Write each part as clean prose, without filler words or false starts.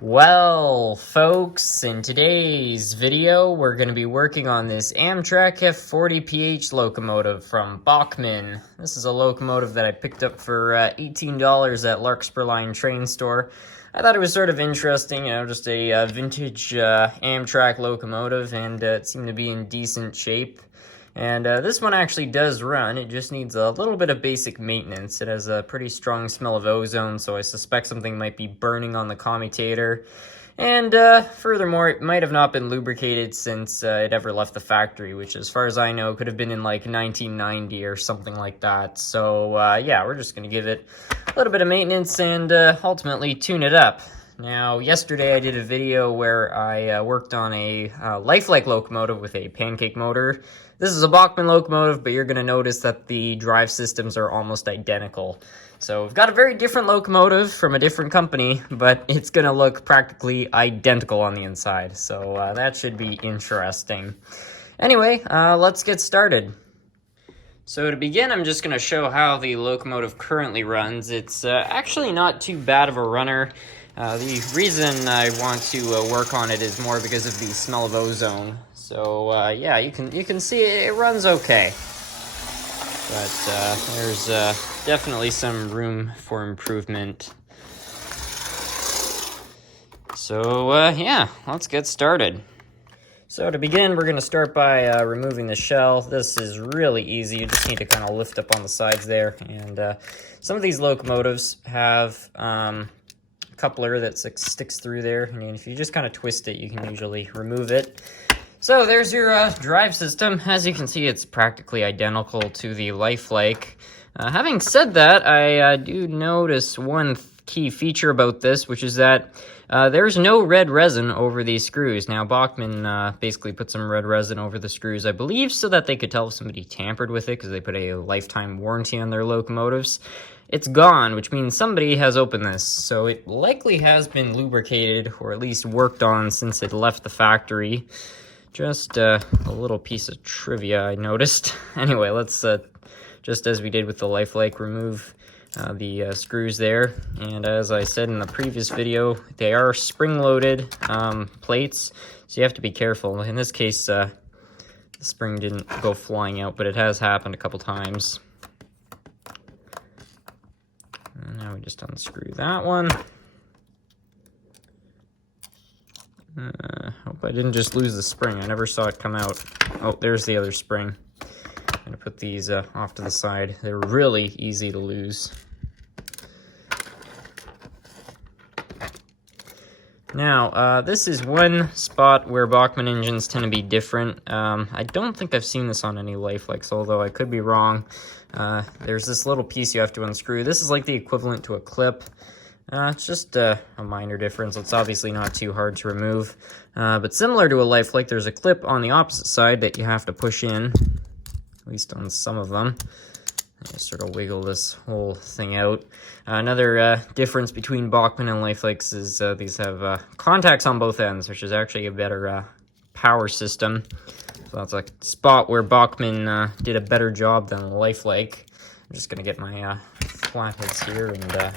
Well, folks, in today's video, we're going to be working on this Amtrak F40PH locomotive from Bachmann. This is a locomotive that I picked up for $18 at Larkspur Line train store. I thought it was sort of interesting, just a vintage Amtrak locomotive, and it seemed to be in decent shape. And this one actually does run. It just needs a little bit of basic maintenance. It has a pretty strong smell of ozone, so I suspect something might be burning on the commutator. And furthermore, it might have not been lubricated since it ever left the factory, which as far as I know could have been in like 1990 or something like that. So yeah, we're just going to give it a little bit of maintenance and ultimately tune it up. Now, yesterday I did a video where I worked on a lifelike locomotive with a pancake motor. This is a Bachmann locomotive, but you're going to notice that the drive systems are almost identical. So we've got a very different locomotive from a different company, but it's going to look practically identical on the inside. So that should be interesting. Anyway, let's get started. So to begin, I'm just going to show how the locomotive currently runs. It's actually not too bad of a runner. The reason I want to work on it is more because of the smell of ozone. So yeah, you can see it runs okay, but there's definitely some room for improvement. So yeah, let's get started. So to begin, we're going to start by removing the shell. This is really easy. You just need to kind of lift up on the sides there. And some of these locomotives have coupler that sticks through there, and if you just kind of twist it, you can usually remove it. So there's your drive system. As you can see, it's practically identical to the lifelike. Having said that, I do notice one key feature about this, which is that there's no red resin over these screws. Now, Bachmann basically put some red resin over the screws, I believe, so that they could tell if somebody tampered with it, because they put a lifetime warranty on their locomotives. It's gone, which means somebody has opened this, so it likely has been lubricated, or at least worked on since it left the factory. Just a little piece of trivia I noticed. Anyway, let's, just as we did with the lifelike, remove the screws there. And as I said in the previous video, they are spring-loaded plates, so you have to be careful. In this case, the spring didn't go flying out, but it has happened a couple times. And now we just unscrew that one. Hope I didn't just lose the spring. I never saw it come out. Oh, there's the other spring. I'm going to put these off to the side. They're really easy to lose. Now, this is one spot where Bachmann engines tend to be different. I don't think I've seen this on any lifelikes, although I could be wrong. There's this little piece you have to unscrew. This is like the equivalent to a clip. It's just a minor difference. It's obviously not too hard to remove. But similar to a lifelike, there's a clip on the opposite side that you have to push in, at least on some of them. Just sort of wiggle this whole thing out. Another difference between Bachmann and lifelikes is these have contacts on both ends, which is actually a better power system. So that's a spot where Bachmann did a better job than lifelike. I'm just going to get my flatheads here and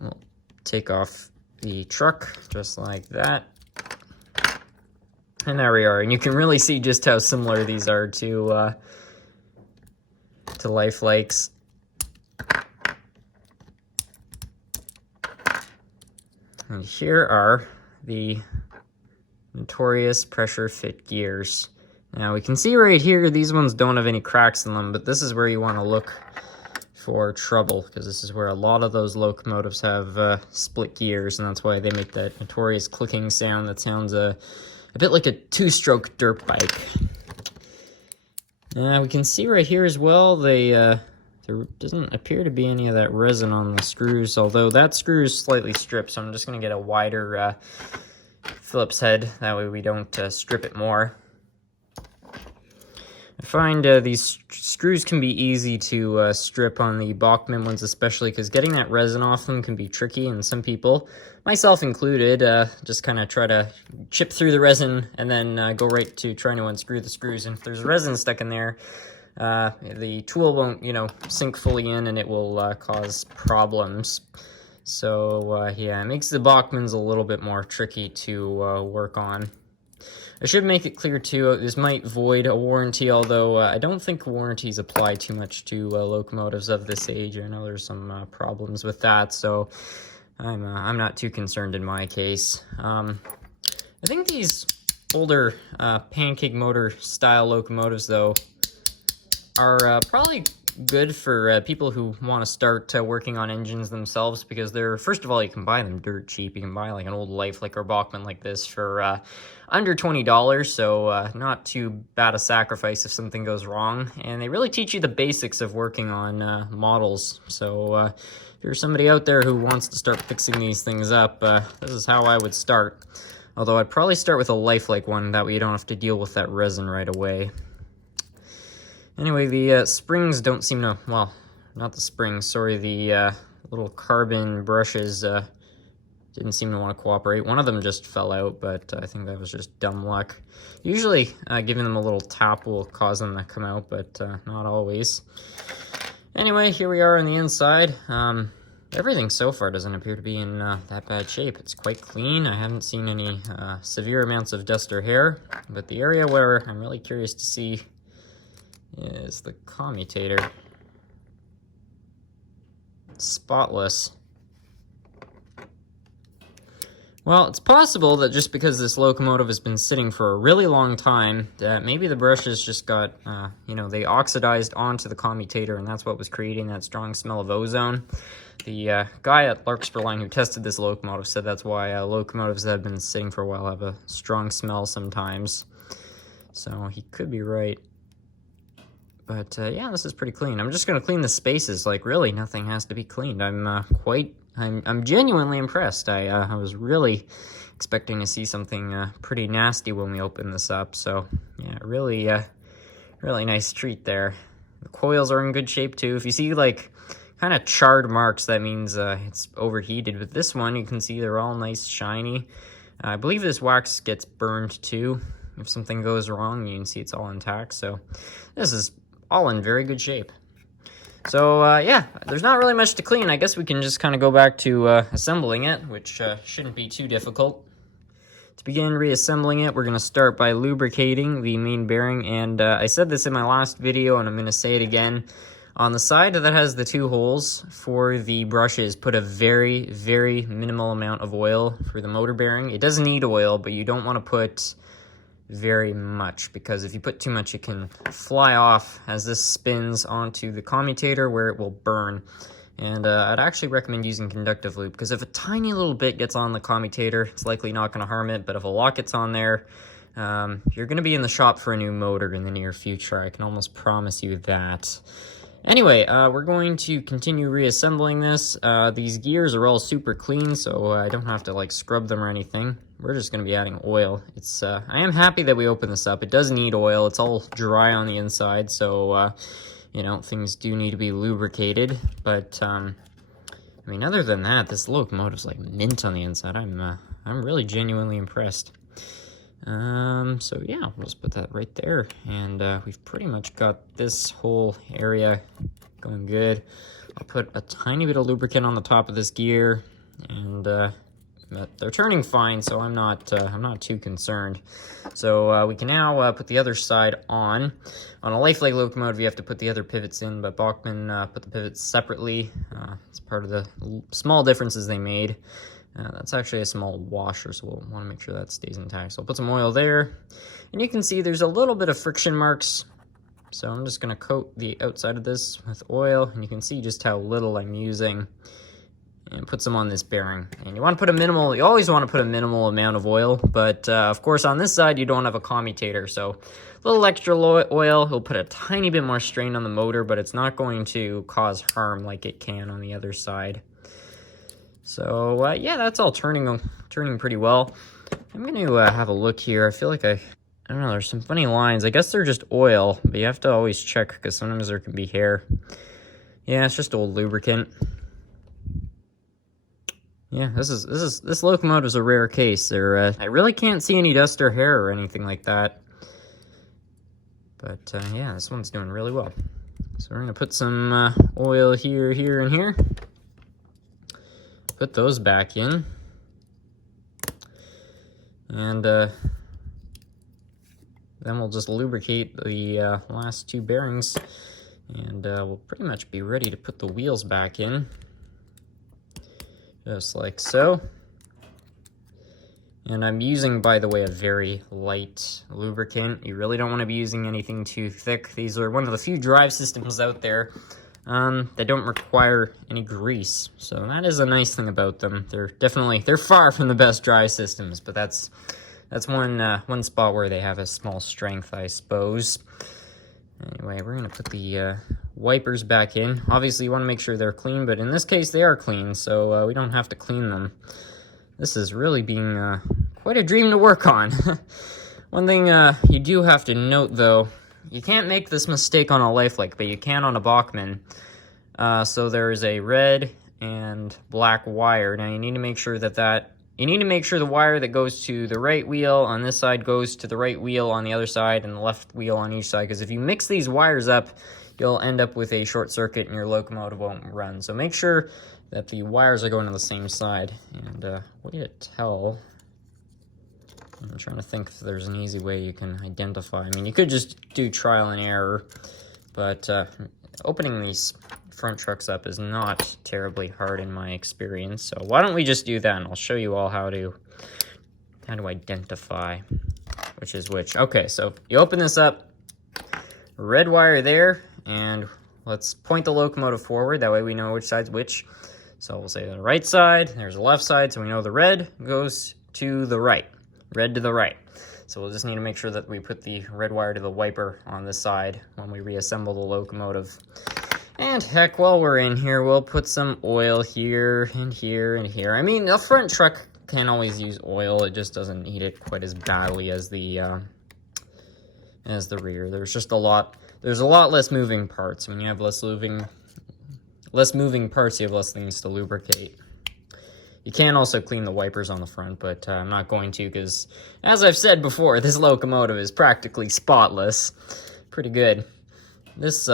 we'll take off the truck just like that. And there we are. And you can really see just how similar these are to lifelikes. And here are the notorious pressure fit gears. Now we can see right here, these ones don't have any cracks in them, but this is where you want to look for trouble, because this is where a lot of those locomotives have split gears, and that's why they make that notorious clicking sound that sounds a bit like a two-stroke dirt bike. We can see right here as well, there doesn't appear to be any of that resin on the screws, although that screw is slightly stripped, so I'm just going to get a wider Phillips head, that way we don't strip it more. I find these screws can be easy to strip on the Bachmann ones, especially because getting that resin off them can be tricky, and some people, myself included, just kind of try to chip through the resin and then go right to trying to unscrew the screws. And if there's resin stuck in there, the tool won't, sink fully in, and it will cause problems. So yeah, it makes the Bachmanns a little bit more tricky to work on. I should make it clear too, this might void a warranty, although I don't think warranties apply too much to locomotives of this age. I know there's some problems with that, so I'm not too concerned in my case. I think these older pancake motor style locomotives, though, are probably good for people who want to start working on engines themselves, because they're, first of all, you can buy them dirt cheap. You can buy like an old Life like or Bachmann like this for under $20, so not too bad a sacrifice if something goes wrong. And they really teach you the basics of working on models. So if you're somebody out there who wants to start fixing these things up, this is how I would start. Although I'd probably start with a lifelike one, that way you don't have to deal with that resin right away. Anyway, the springs don't seem to, well, not the springs, sorry, the little carbon brushes didn't seem to want to cooperate. One of them just fell out, but I think that was just dumb luck. Usually, giving them a little tap will cause them to come out, but not always. Anyway, here we are on the inside. Everything so far doesn't appear to be in that bad shape. It's quite clean. I haven't seen any severe amounts of dust or hair, but the area where I'm really curious to see is the commutator. Spotless. Well, it's possible that just because this locomotive has been sitting for a really long time, that maybe the brushes just got, you know, they oxidized onto the commutator, and that's what was creating that strong smell of ozone. The guy at Larkspur Line who tested this locomotive said that's why locomotives that have been sitting for a while have a strong smell sometimes. So he could be right. But yeah, this is pretty clean. I'm just going to clean the spaces. Like, really, nothing has to be cleaned. I'm genuinely impressed. I was really expecting to see something pretty nasty when we open this up. So yeah, really nice treat there. The coils are in good shape too. If you see like kind of charred marks, that means it's overheated. With this one, you can see they're all nice, shiny. I believe this wax gets burned too. If something goes wrong, you can see it's all intact. So this is all in very good shape. So yeah, there's not really much to clean. I guess we can just kind of go back to assembling it, which shouldn't be too difficult. To begin reassembling it, we're going to start by lubricating the main bearing. And I said this in my last video, and I'm going to say it again. On the side that has the two holes for the brushes, put a very, very minimal amount of oil for the motor bearing. It doesn't need oil, but you don't want to put very much, because if you put too much, it can fly off as this spins onto the commutator where it will burn. And I'd actually recommend using conductive lube, because if a tiny little bit gets on the commutator, it's likely not going to harm it, but if a lot gets on there, you're going to be in the shop for a new motor in the near future. I can almost promise you that. Anyway, we're going to continue reassembling this. These gears are all super clean, so I don't have to like scrub them or anything. We're just going to be adding oil. I am happy that we opened this up. It does need oil. It's all dry on the inside, so you know, things do need to be lubricated. But I mean, other than that, this locomotive's like mint on the inside. I'm really genuinely impressed. So yeah, we'll just put that right there, and we've pretty much got this whole area going good. I'll put a tiny bit of lubricant on the top of this gear, and they're turning fine, so I'm not too concerned. So we can now put the other side on. On a lifelike locomotive, you have to put the other pivots in, but Bachmann put the pivots separately. It's part of the small differences they made. That's actually a small washer, so we'll want to make sure that stays intact. So I'll put some oil there, and you can see there's a little bit of friction marks. So I'm just going to coat the outside of this with oil, and you can see just how little I'm using, and put some on this bearing. And you want to put you always want to put a minimal amount of oil, but of course on this side you don't have a commutator, so a little extra oil will put a tiny bit more strain on the motor, but it's not going to cause harm like it can on the other side. So yeah, that's all turning pretty well. I'm going to have a look here. I feel like I don't know, there's some funny lines. I guess they're just oil, but you have to always check, because sometimes there can be hair. Yeah, it's just old lubricant. Yeah, this locomotive's a rare case. I really can't see any dust or hair or anything like that. But yeah, this one's doing really well. So we're going to put some oil here, and here. put those back in. And then we'll just lubricate the last two bearings, and we'll pretty much be ready to put the wheels back in, just like so. And I'm using, by the way, a very light lubricant. You really don't want to be using anything too thick. These are one of the few drive systems out there that don't require any grease. So that is a nice thing about them. They're far from the best drive systems, but that's one spot where they have a small strength, I suppose. Anyway, we're gonna put the wipers back in. Obviously, you want to make sure they're clean, but in this case, they are clean, so we don't have to clean them. This is really being quite a dream to work on. One thing you do have to note, though, you can't make this mistake on a Lifelike, but you can on a Bachmann. So there is a red and black wire. Now you need to make sure the wire that goes to the right wheel on this side goes to the right wheel on the other side, and the left wheel on each side, because if you mix these wires up, you'll end up with a short circuit and your locomotive won't run. So make sure that the wires are going to the same side. And way to tell, I'm trying to think if there's an easy way you can identify. I mean, you could just do trial and error, but opening these front trucks up is not terribly hard in my experience. So why don't we just do that, and I'll show you all how to identify which is which. Okay, so you open this up, red wire there, and let's point the locomotive forward. That way we know which side's which. So we'll say the right side, there's the left side, so we know the red goes to the right. Red to the right. So we'll just need to make sure that we put the red wire to the wiper on this side when we reassemble the locomotive. And heck, while we're in here, we'll put some oil here and here and here. I mean, the front truck can always use oil, it just doesn't need it quite as badly as the rear. There's a lot less moving parts. When you have less moving parts, you have less things to lubricate. You can also clean the wipers on the front, but I'm not going to, because, as I've said before, this locomotive is practically spotless. Pretty good. This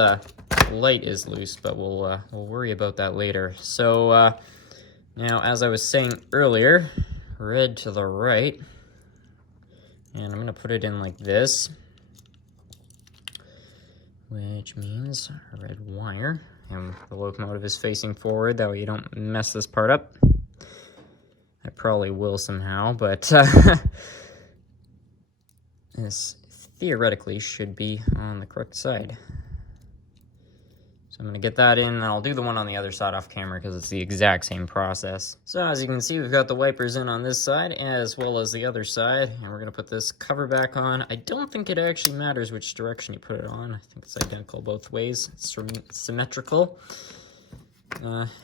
light is loose, but we'll worry about that later. So now, as I was saying earlier, red to the right, and I'm going to put it in like this, which means a red wire, and the locomotive is facing forward. That way you don't mess this part up. I probably will somehow, but this theoretically should be on the correct side. So I'm going to get that in, and I'll do the one on the other side off camera because it's the exact same process. So as you can see, we've got the wipers in on this side as well as the other side, and we're going to put this cover back on. I don't think it actually matters which direction you put it on. I think it's identical both ways. It's symmetrical.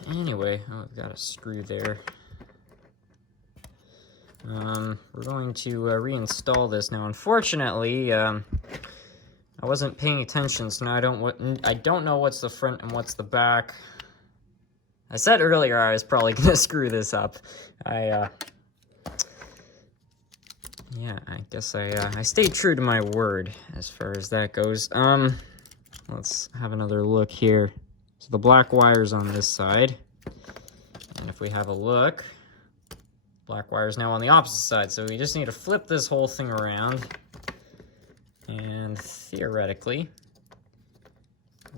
Anyway, we've got a screw there. We're going to reinstall this now. Unfortunately, I wasn't paying attention, so now I don't know what's the front and what's the back. I said earlier I was probably gonna screw this up. Yeah, I guess I stayed true to my word as far as that goes. Let's have another look here. So the black wire's on this side, and if we have a look, black wire's now on the opposite side, so we just need to flip this whole thing around, and theoretically,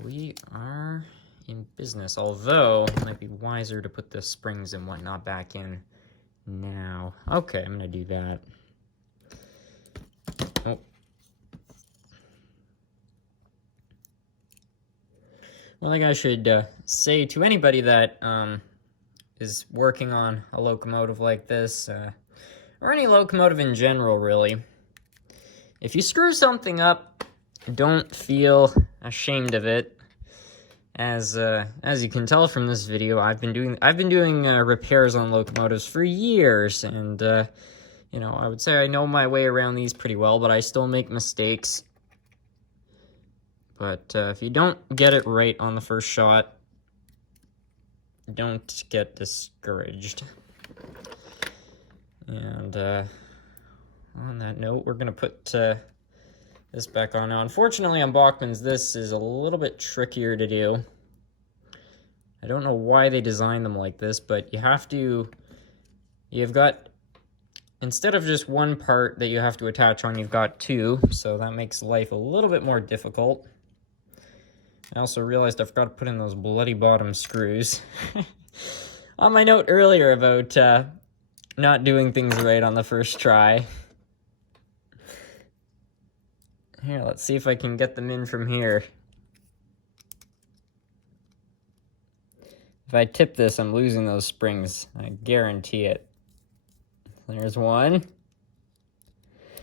we are in business, although it might be wiser to put the springs and whatnot back in now. Okay, I'm going to do that. Oh. Well, like I should say to anybody that is working on a locomotive like this, or any locomotive in general, really, if you screw something up, don't feel ashamed of it. As you can tell from this video, I've been doing repairs on locomotives for years, and you know, I would say I know my way around these pretty well, but I still make mistakes. But if you don't get it right on the first shot, don't get discouraged. And on that note, we're gonna put this back on. Now, unfortunately on Bachmann's, this is a little bit trickier to do. I don't know why they designed them like this, but you've got, instead of just one part that you have to attach on, you've got two, so that makes life a little bit more difficult. I also realized I forgot to put in those bloody bottom screws. On my note earlier about not doing things right on the first try. Here, let's see if I can get them in from here. If I tip this, I'm losing those springs. I guarantee it. There's one.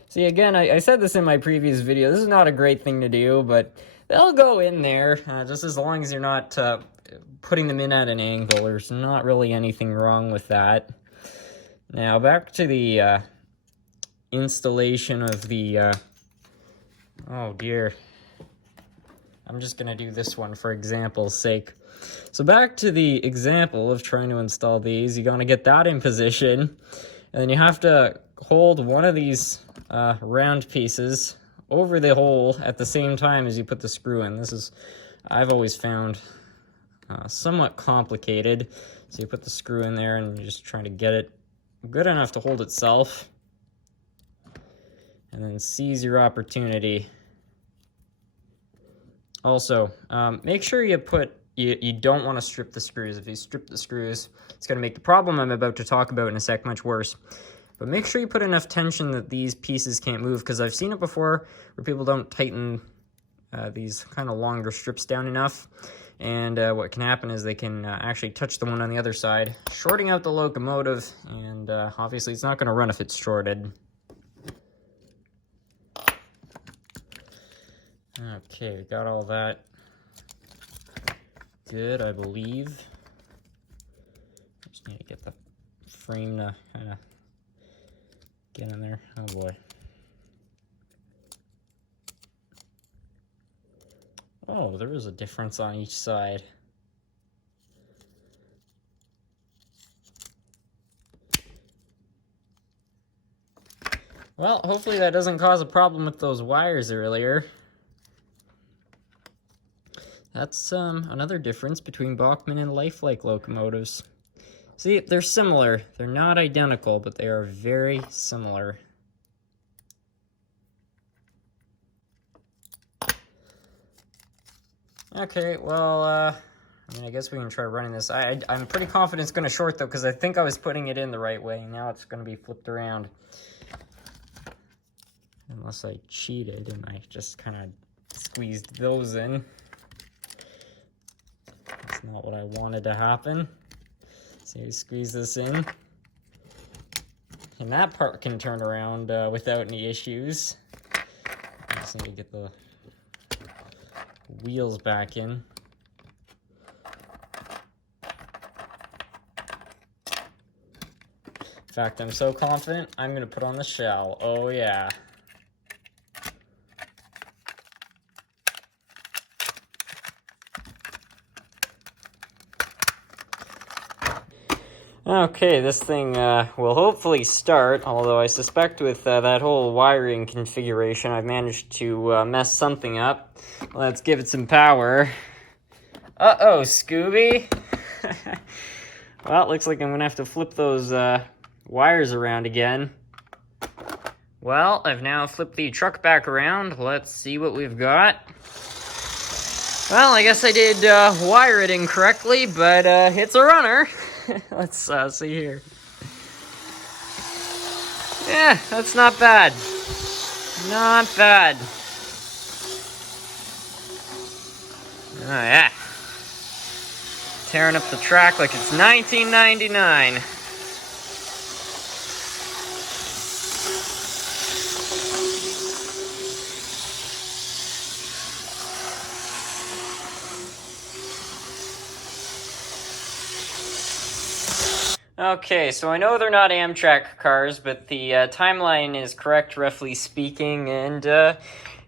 See, again, I said this in my previous video. This is not a great thing to do, but they'll go in there just as long as you're not putting them in at an angle. There's not really anything wrong with that. Now, back to the installation of the... oh, dear. I'm just going to do this one for example's sake. So back to the example of trying to install these. You're going to get that in position. And then you have to hold one of these round pieces over the hole at the same time as you put the screw in. This is, I've always found, somewhat complicated. So you put the screw in there and you're just trying to get it good enough to hold itself. And then seize your opportunity. Also, make sure you don't want to strip the screws. If you strip the screws, it's going to make the problem I'm about to talk about in a sec much worse. But make sure you put enough tension that these pieces can't move, because I've seen it before where people don't tighten these kind of longer strips down enough. And what can happen is they can actually touch the one on the other side, shorting out the locomotive, and obviously it's not going to run if it's shorted. Okay, we got all that good, I believe. Just need to get the frame to kind of get in there. Oh boy. Oh, there is a difference on each side. Well, hopefully that doesn't cause a problem with those wires earlier. That's another difference between Bachmann and lifelike locomotives. See, they're similar. They're not identical, but they are very similar. Okay, well, I mean, I guess we can try running this. I'm pretty confident it's going to short, though, because I think I was putting it in the right way. Now it's going to be flipped around. Unless I cheated and I just kind of squeezed those in. That's not what I wanted to happen. So you squeeze this in. And that part can turn around without any issues. I just need to get the wheels back in. In fact, I'm so confident, I'm going to put on the shell. Oh, yeah. Okay, this thing will hopefully start, although I suspect with that whole wiring configuration I've managed to mess something up. Let's give it some power. Uh-oh, Scooby! Well, it looks like I'm going to have to flip those wires around again. Well, I've now flipped the truck back around. Let's see what we've got. Well, I guess I did wire it incorrectly, but it's a runner. Let's see here. Yeah, that's not bad. Not bad. Oh, yeah. Tearing up the track like it's 1999. Okay, so I know they're not Amtrak cars, but the timeline is correct, roughly speaking, and,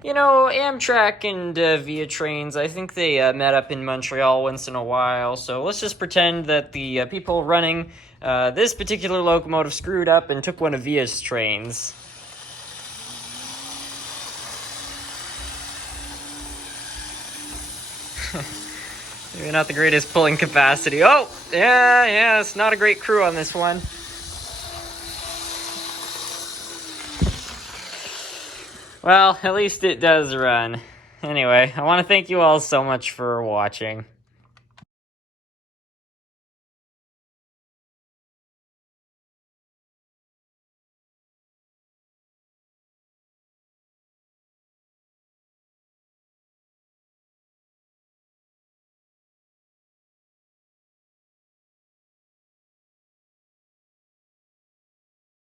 you know, Amtrak and Via trains, I think they met up in Montreal once in a while, so let's just pretend that the people running this particular locomotive screwed up and took one of Via's trains. Maybe not the greatest pulling capacity. Oh, yeah, it's not a great crew on this one. Well, at least it does run. Anyway, I want to thank you all so much for watching.